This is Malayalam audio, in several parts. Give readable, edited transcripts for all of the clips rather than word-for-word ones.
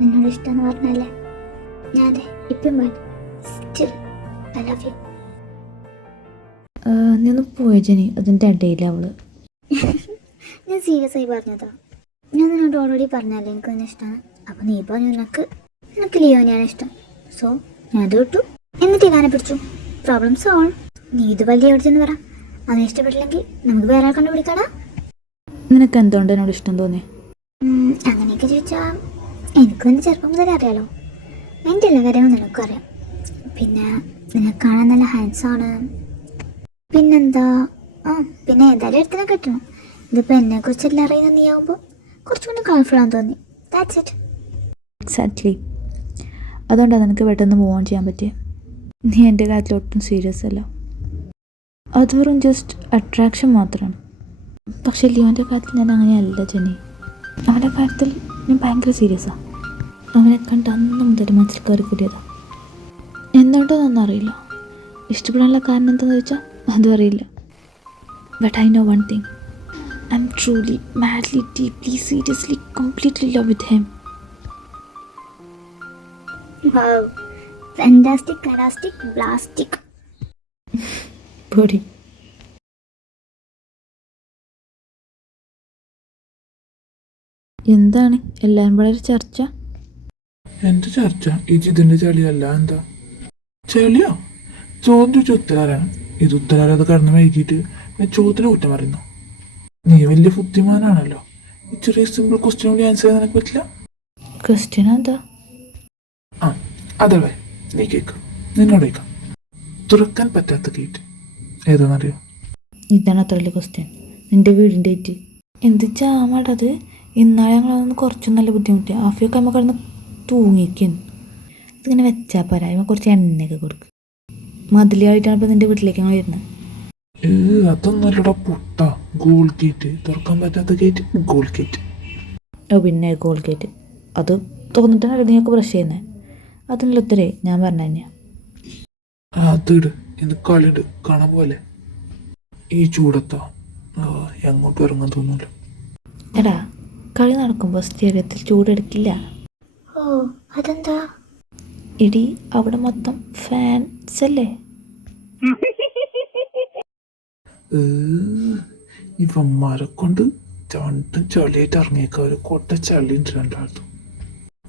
നിന്നോട് ഇഷ്ടമെന്ന് പറഞ്ഞല്ലേ ഞാൻ ഇപ്പം സ്റ്റിൽ ഐ ലവ് യു. നീ ഒന്ന് പോയ ജനി, അതിൻ്റെ ഇടയിൽ അവള്. ഞാൻ സീരിയസ് ആയി പറഞ്ഞതാ. ഞാൻ നിന്നോട് ഓൾറെഡി പറഞ്ഞല്ലേ എനിക്ക് തന്നെ ഇഷ്ടമാണ്. അപ്പം നീ പറഞ്ഞു നിനക്ക് ലിയോനെയാണ് ഇഷ്ടം. സോ ഞാൻ അത് വിട്ടു, എന്നിട്ട് ഇവാനെ പിടിച്ചു. Problem solve. നീ ഇത് വലിയ ഓടിച്ചെന്ന് പറ. അവനെ ഇഷ്ടപ്പെട്ടില്ലെങ്കിൽ നമുക്ക് വേറെ ആൾ കണ്ടുപിടിക്കാടാ. നിനക്ക് എന്തുകൊണ്ട് എന്നോട് ഇഷ്ടം തോന്നി? അങ്ങനെയൊക്കെ ചോദിച്ചാൽ എനിക്ക് തന്നെ ചെറുപ്പം മുതലേ അറിയാലോ. എൻ്റെ എല്ലാ കാര്യവും നിനക്കും അറിയാം. പിന്നെ നിനക്ക് കാണാൻ നല്ല ഹാൻഡ്സാണ്. പിന്നെന്താ, പിന്നെ ഏതായാലും എടുത്തിനെ കിട്ടണം. ഇതിപ്പോൾ എന്നെക്കുറിച്ചെല്ലാം അറിയുന്ന നീ ആവുമ്പോൾ കുറച്ചുകൂടി കളർഫുൾ ആണെന്ന് തോന്നി. That's it. എക്സാക്ട്ലി. അതുകൊണ്ടാണ് നിനക്ക് പെട്ടെന്ന് മൂവ് ഓൺ ചെയ്യാൻ പറ്റിയത്. നീ എൻ്റെ കാര്യത്തിൽ ഒട്ടും സീരിയസ് അല്ല. അത് വെറും ജസ്റ്റ് അട്രാക്ഷൻ മാത്രമാണ്. പക്ഷേ ലിയോൻ്റെ കാര്യത്തിൽ ഞാൻ അങ്ങനെയല്ല ജനി. അവൻ്റെ കാര്യത്തിൽ ഞാൻ ഭയങ്കര സീരിയസാണ്. അവനെ കണ്ട് അന്ന് മുതൽ മനസ്സിൽ കയറി കൂടിയതാണ്. എന്തുകൊണ്ടോന്നൊന്നും അറിയില്ല. ഇഷ്ടപ്പെടാനുള്ള കാരണം എന്താണെന്ന് ചോദിച്ചാൽ അതും അറിയില്ല. But I know one thing. I M truly, madly, deeply, seriously, completely love with him. Wow, fantastic, fantastic, blastic. പൊടി. എന്താണ് എല്ലാവരും വളരെ ചർച്ച? എന്ത് ചർച്ച? ഈ ജിതിന്റെ ചളിയല്ല. എന്താ ചളിയോ? ചോദ്യം ഉത്തരാരാണ്. ഇത് ഉത്തരാരത് കടന്ന് വൈകിട്ട് ചോദ്യത്തിന് കുറ്റം പറയുന്നു. നീ വലിയ ബുദ്ധിമാനാണല്ലോ. ഈ ചെറിയ സിമ്പിൾ ക്വസ്റ്റ്യൻ കൂടി ആൻസർ ചെയ്യാൻ നിനക്ക് പറ്റില്ല. ക്വസ്റ്റ്യൻ എന്താ? അതല്ലേ നീ കേക്ക്. നിന്നോട് കേൾക്കാം. തുറക്കാൻ പറ്റാത്ത ഗേറ്റ് ഏതാണെന്നറിയോ? ഇതാണ് അത്ര വലിയ ക്വസ്റ്റ്യൻ. നിൻ്റെ വീടിൻ്റെ ആയിട്ട് എന്ത് ജാമാടത്? ഇന്നാളെ ഞങ്ങളതൊന്ന് കുറച്ചും നല്ല ബുദ്ധിമുട്ടി. ആഫിയൊക്കെ നമ്മൾ കിടന്ന് തൂങ്ങിക്കുന്നു. ഇതിങ്ങനെ വെച്ചാൽ പോരാ. ഇവ കുറച്ച് എണ്ണയൊക്കെ കൊടുക്കും. മതിലായിട്ടാണ് ഇപ്പോൾ നിൻ്റെ വീട്ടിലേക്ക് ഞങ്ങൾ വരുന്നത്. അതൊന്നുമല്ലടാ പൊട്ട. Goal gate. തുറക്കാൻ പറ്റാത്ത ഗേറ്റ് ഗോൾ ഗേറ്റ്. ഓ പിന്നെ ഗോൾ ഗേറ്റ്. അത് തോന്നിട്ടാണ് നീയൊക്കെ ബ്രഷ് ചെയ്യുന്നത്. അതിനുള്ള ഉത്തരേ ഞാൻ പറഞ്ഞ തന്നെയാണ്. അതിട്. ഇന്ന് കളിയുണ്ട്, കാണാൻ പോലെ. ഈ ചൂടത്താ എങ്ങോട്ടും ഇറങ്ങാൻ തോന്നൂല. എടാ, കളി നടക്കുമ്പോൾ സ്റ്റേഡിയത്തിൽ ചൂടെടുക്കില്ല. ഓ അതെന്താ? ഇടി അവിടെ മൊത്തം ഫാൻസ് അല്ലേ? ഇവന്മാരെ കൊണ്ട് രണ്ടും ചളിയായിട്ട് ഇറങ്ങിയേക്കാം. ഒരു കൊട്ട ചളിയുണ്ട്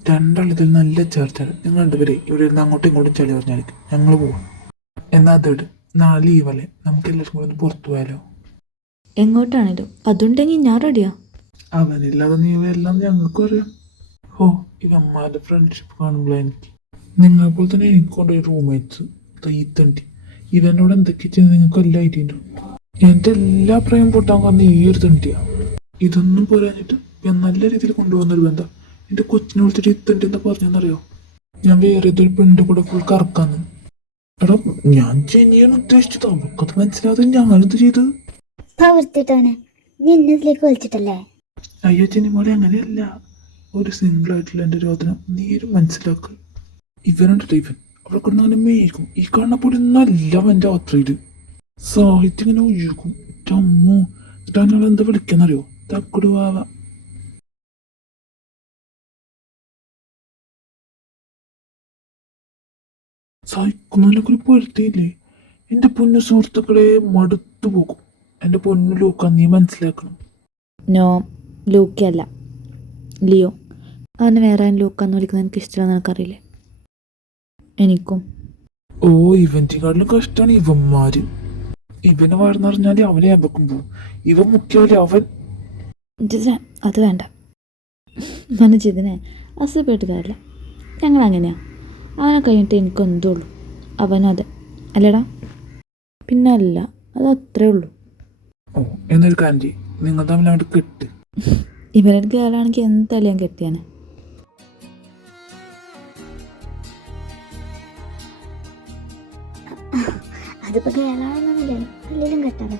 രണ്ടാളിതിൽ നല്ല ചേർച്ചാണ്. നിങ്ങൾ രണ്ടുപേരെ ഇവിടെ ഇരുന്ന് അങ്ങോട്ടും ഇങ്ങോട്ടും ചളി പറഞ്ഞായിരിക്കും. ഞങ്ങൾ പോവാം. എന്നാൽ അതിട്. നാളെ ലീവല്ലേ, നമുക്ക് എല്ലാവർക്കും കൂടെ ഒന്ന് പുറത്തു പോയാലോ? എങ്ങോട്ടാണേലും അതുണ്ടെങ്കിൽ ഞാൻ റെഡിയാ. അവനില്ലാതെ നീ എല്ലാം ഞങ്ങൾക്കും അറിയാം. ഓ ഇവന്മാരുടെ ഫ്രണ്ട്ഷിപ്പ് കാണുമ്പോൾ എനിക്ക് നിങ്ങളെപ്പോലെ തന്നെ എനിക്ക് കൊണ്ടുപോയി റൂംമേറ്റ്സ് തയ്യത്തണ്ടി. ഇവനോട് എന്തൊക്കെ ചെയ്യുന്നത് നിങ്ങൾക്ക് എല്ലാ ഐഡിയ ഉണ്ടാവും. എൻ്റെ എല്ലാ പ്രായം പൊട്ടാൻ കാരണം ഈ ഒരു തണ്ടിയാണ്. ഇതൊന്നും പോരാഞ്ഞിട്ട് ഞാൻ നല്ല രീതിയിൽ കൊണ്ടുപോകുന്നൊരു ബന്ധം. എൻ്റെ കൊച്ചിനെ വിളിച്ചിട്ട് ഇത്തണ്ടി എന്താ പറഞ്ഞെന്നറിയോ? ഞാൻ വേറെ ഏതൊരു പെണ്ണിൻ്റെ കൂടെ ഫുൾ കറക്കാന്ന്. എടാ ഞാൻ ജനിയാണ് ഉദ്ദേശിച്ചത്. അവൾക്കത് മനസ്സിലാതെ ഞാനെന്ത് ചെയ്ത്? വൃത്തിട്ടവനെ നീ എന്നതിലേക്ക് വലിച്ചിട്ടല്ലേ? അയ്യോ ജനിമോളെ, അങ്ങനെയല്ല. ഒരു സിംഗിൾ ആയിട്ടുള്ള എൻ്റെ രോദനം നീരും മനസ്സിലാക്കുക. ഇവനുണ്ട് ഇവൻ അവിടെ കൊണ്ട് അങ്ങനെ മേയ്ക്കും. ഈ കാണുന്ന പോലെ നല്ല എൻ്റെ അത്രയില് സാഹിത്യം ഇങ്ങനെ ഒഴുകും. അമ്മോ, എന്നിട്ട് എന്താ വിളിക്കാന്നറിയോ? തക്കുടുവാവ. സഹിക്കുന്നതിനൊക്കെ ഒരു പൊരുത്തിയില്ലേ? എൻ്റെ പൊന്നു സുഹൃത്തുക്കളെ, മടുത്തു പോകും. എൻ്റെ പൊന്നു ലൂക്ക, നീ മനസ്സിലാക്കണം. നോ, ലൂക്കല്ല, ലിയോ. അവനെ വേറെ ലൂക്കാന്ന് വിളിക്കുന്നത് എനിക്ക് ഇഷ്ടമാണെന്ന് എനിക്കറിയില്ലേ? എനിക്കും. ഓ ഇവന്റിനെക്കാട്ടിലും കഷ്ടമാണ് ഇവന്മാര്. ഇവനെ വളർന്നറിഞ്ഞാല് അവനെ അമ്പക്കും പോവും. ഇവൻ മുഖ്യമല്ലേ അവൻ. അത് വേണ്ട. മനസ്സിതിനെ അസുഖപ്പെട്ട് കാര്യമില്ല. ഞങ്ങൾ അങ്ങനെയാ. അവനെ കഴിഞ്ഞിട്ട് എനിക്കെന്തുള്ളൂ. അവനതെ അല്ലടാ. പിന്നെ അല്ല, അത് അത്രേ ഉള്ളൂ. ഓ എന്നൊരു കാര്യം, നിങ്ങൾ തമ്മിൽ അങ്ങോട്ട് കെട്ട്. ഇവരുടെ ഗേളാണെങ്കിൽ എന്തായാലും ഞാൻ കെട്ടിയാണ്. അതിപ്പോ കേരളാണെന്നൊന്നുമില്ലല്ലോ, അല്ലെങ്കിലും കേട്ടാലോ.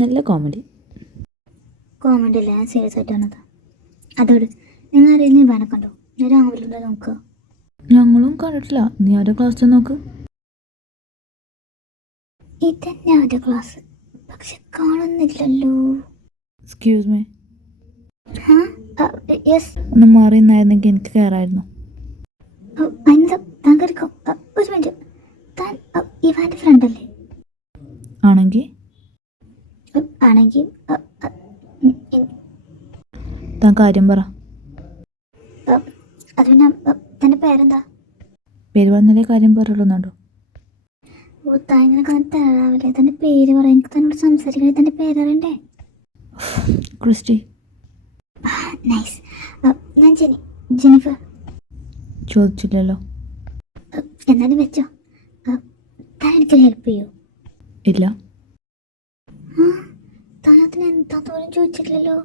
നല്ല കോമഡി. കോമഡി അല്ല, ഞാൻ സീരിയസ് ആയിട്ടാണത്. അതോട് നിങ്ങൾ അറിയുന്ന ഇവാനെ കണ്ടോ? ഞാൻ രാവിലെ നോക്കുക. ഞങ്ങളും കണ്ടിട്ടില്ല. നീ അവരുടെ ക്ലാസ് നോക്ക്. ഇതന്നെ അവൻ്റെ ക്ലാസ്, പക്ഷെ കാണുന്നില്ലല്ലോ. Excuse me. യെസ്. ഒന്ന് മാറി നിന്നായിരുന്നെങ്കിൽ എനിക്ക് കയറായിരുന്നു. അതിന് താൻ കയറിക്കോ. ഒരു മിനിറ്റ്, താൻ ഇവാൻ്റെ ഫ്രണ്ടല്ലേ? ആണെങ്കിൽ ആണെങ്കിൽ താൻ കാര്യം പറ. അത് പിന്നെ തൻ്റെ പേരെന്താ? പേര് പറഞ്ഞാലേ കാര്യം പറയുള്ളൂന്നുണ്ടോ? ഓ, താൻ ഇങ്ങനെ തയ്യാറാവില്ലേ? തൻ്റെ പേര് പറയാൻ എനിക്ക് തന്നോട് സംസാരിക്കണേ. തൻ്റെ പേരറിയണ്ടേ? ക്രിസ്റ്റി. നൈസ്. ഞാൻ ജെനിഫർ. ചോദിച്ചില്ലല്ലോ. എന്നാലും വെച്ചോ. താൻ എനിക്കൊരു ഹെൽപ്പ് ചെയ്യൂ? ഇല്ല. താൻ അതിന് എന്താ തോന്നും ചോദിച്ചിട്ടില്ലല്ലോ.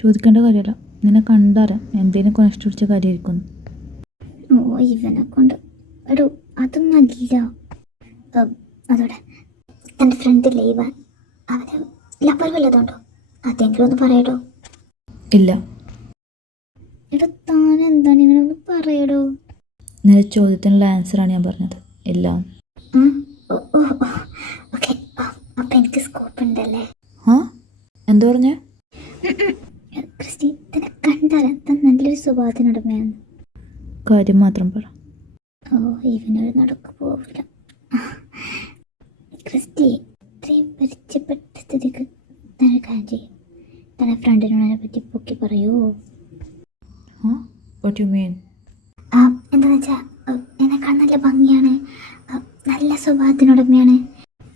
ചോദിക്കേണ്ട കാര്യമല്ല, നിന്നെ കണ്ടറിയാം എന്തെങ്കിലും കൊനഷ്ട പിടിച്ച കാര്യമായിരിക്കുന്നു. ഓ, ഇവനെ കൊണ്ട് എടോ അതൊന്നല്ല. അതോടെ തൻ്റെ ഫ്രണ്ടില്ലേ ഇവൻ, അവന് ലപ്പർ വല്ലതുണ്ടോ? അതെങ്കിലും ഒന്ന് പറയടോ. ഇല്ല. എടോ താൻ എന്താണ് ഇങ്ങനെ ഒന്ന് പറയടോ? നിന്റെ ചോദ്യത്തിനുള്ള ആൻസറാണ് ഞാൻ പറഞ്ഞത്. ഇല്ല. ഓക്കെ, അപ്പം എനിക്ക് സ്കോപ്പ് ഉണ്ടല്ലേ? ആ, എന്താ പറഞ്ഞേ? ക്രിസ്റ്റി, തന്നെ കണ്ടാലും താൻ നല്ലൊരു സ്വഭാവത്തിനുടമയാണ്. കാര്യം മാത്രം പറ. ഓ, ഇവനൊരു നടക്ക് പോവില്ല. ക്രിസ്റ്റി, ഇത്രയും പരിചയപ്പെട്ട സ്ഥിതിക്ക് തന്നെ കാര്യം ചെയ്യും. തന്നെ ഫ്രണ്ടിനോട് അതിനെ പറ്റി പൊക്കി പറയൂ. What you mean? എന്താണെന്ന് വെച്ചാൽ എന്നെക്കാൾ നല്ല ഭംഗിയാണ്, നല്ല സ്വഭാവത്തിനുടമയാണ്,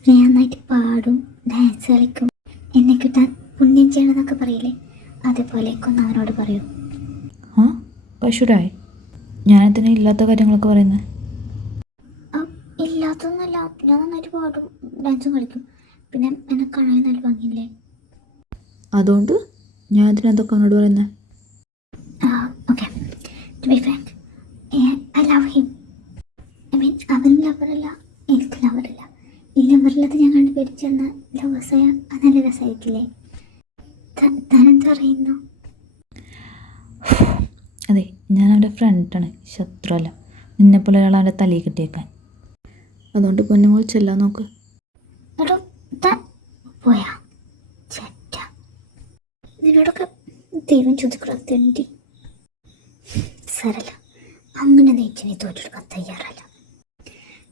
ഞാൻ നന്നായിട്ട് പാടും, ഡാൻസ് കളിക്കും, എന്നെ കിട്ടാൻ പുണ്യം ചെയ്യണമെന്നൊക്കെ പറയില്ലേ, അതേപോലെയൊക്കെ ഒന്ന് അവനോട് പറയൂ. പശുരായി ഞാനതിന് ഇല്ലാത്ത കാര്യങ്ങളൊക്കെ പറയുന്നത്. ഇല്ലാത്തൊന്നുമല്ല, ഞാൻ നന്നായിട്ട് പാടും, ഡാൻസും കളിക്കും, പിന്നെ എന്നെ കാണാൻ നല്ല ഭംഗിയില്ലേ. അതുകൊണ്ട് ഞാൻ അതിനെന്തൊക്കെ അവനോട് പറയുന്നത്? Okay, to be frank, I love him. I mean, അവനും ലവറല്ല, എനിക്ക് ലവറില്ല. ഈ ലവറില്ലാത്ത ഞാൻ കണ്ട് പേടിച്ചിരുന്ന ലവേഴ്സായ നല്ല രസമായിരിക്കില്ലേ? താനെന്താ പറയുന്നു? അതെ, ഞാൻ അവൻ്റെ ഫ്രണ്ടാണ്, ശത്രുവല്ല. നിന്നെപ്പോലെ ഒരാൾ അവൻ്റെ തലയിൽ കിട്ടിയേക്കാൻ. അതുകൊണ്ട് പൊന്നുമോൾ ചെല്ലാൻ നോക്ക്. എടോ താൻ പോയാ ചേട്ട, നിന്നോടൊക്കെ ദൈവം ചോദിക്കുറത്തി. സാരല്ല, അങ്ങനെ നെയ്ച്ചിനെ തോറ്റെടുക്കാൻ തയ്യാറല്ല.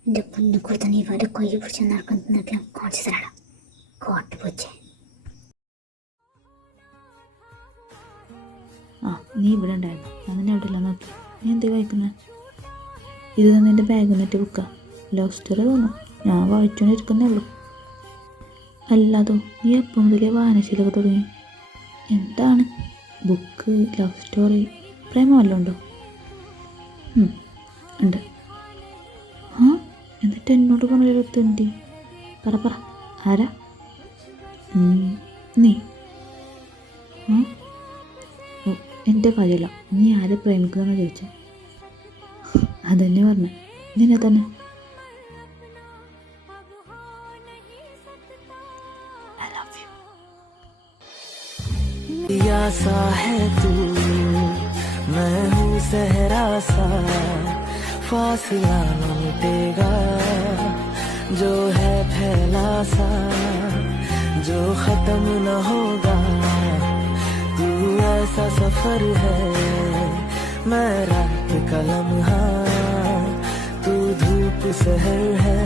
എൻ്റെ പൊന്നു കൊടുത്ത നീ ഇവൻ്റെ കൊയ്യ പിടിച്ച് നടക്കുന്നതൊക്കെ ഞാൻ കാണിച്ചു തരാം. കോട്ട് പോച്ചേ. നീ ഇവിടെ ഉണ്ടായിരുന്നു, ഞാൻ നിന്നെ അവിടെ ഇല്ല നോക്കി. നീ എന്തേ വായിക്കുന്നത്? ഇത് നിൻ്റെ ബാഗിനെറ്റ് ബുക്കാ. ലവ് സ്റ്റോറി തോന്നുന്നു, ഞാൻ വായിച്ചുകൊണ്ടിരിക്കുന്നേ ഉള്ളൂ. അല്ലാതോ നീ എപ്പോൾ മുതലേ വായനശീലമൊക്കെ തുടങ്ങി? എന്താണ് ബുക്ക്, ലവ് സ്റ്റോറി, പ്രേമം വല്ലതും ഉണ്ടോ? ഉണ്ട്. എന്നിട്ട് എന്നോട് പറഞ്ഞൊരു തെണ്ടി. പറ ആരാ? നീ? എൻ്റെ കാര്യമല്ല, നീ ആരെ പ്രേമിക്കുന്നതെന്ന് ചോദിച്ചത്. അതന്നെ പറഞ്ഞ, നിന്നെ തന്നെ. I love you. सा है तू, मैं हूँ सहरा सा, फासला न मिटेगा जो है फैला सा, जो खत्म न होगा। तू ऐसा सफर है, मैं रात का लम्हा, तू धूप सहर है,